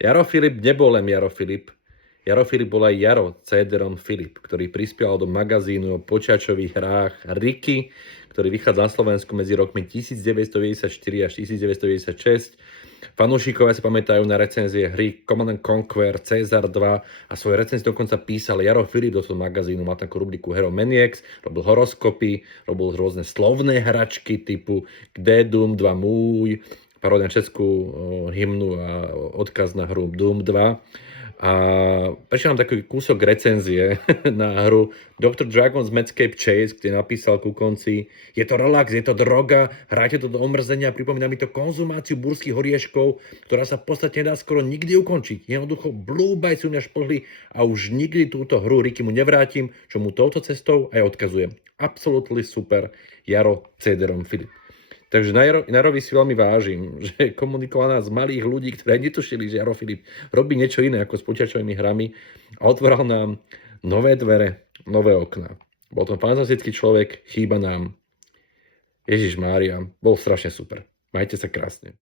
Jaro Filip nebol len Jaro Filip. Jaro Filip bol aj Jaro Céderon Filip, ktorý prispieval do magazínu o počítačových hrách Riky, ktorý vychádzal na Slovensku medzi rokmi 1994 až 1996. Fanúšikovia si pamätajú na recenzie hry Command and Conquer, Caesar 2 a svoje recenzie dokonca písal Jaro Filip do toho magazínu. Mal takú rubriku Hero Maniacs, robil horoskopy, robil rôzne slovné hračky typu Kde Doom 2 môj, paródia na českú hymnu a odkaz na hru Doom 2. A prešiel nám taký kúsok recenzie na hru Dr. Dragon's Madscape Chase, kde napísal ku konci: je to relax, je to droga, hrajte to do omrzenia, pripomína mi to konzumáciu burských orieškov, ktorá sa v podstate nedá skoro nikdy ukončiť. Jednoducho blúbaj si u mňa šplhli a už nikdy túto hru Riky mu nevrátim, čo mu touto cestou aj odkazujem. Absolutely super, Jaro Céderon Filip. Takže na Jarovi si veľmi vážim, že komunikovala z malých ľudí, ktorí netušili, že Jaro Filip robí niečo iné ako s počítačovými hrami a otváral nám nové dvere, nové okná. Bol to fantastický človek, chýba nám. Ježiš Mária, bol strašne super. Majte sa krásne.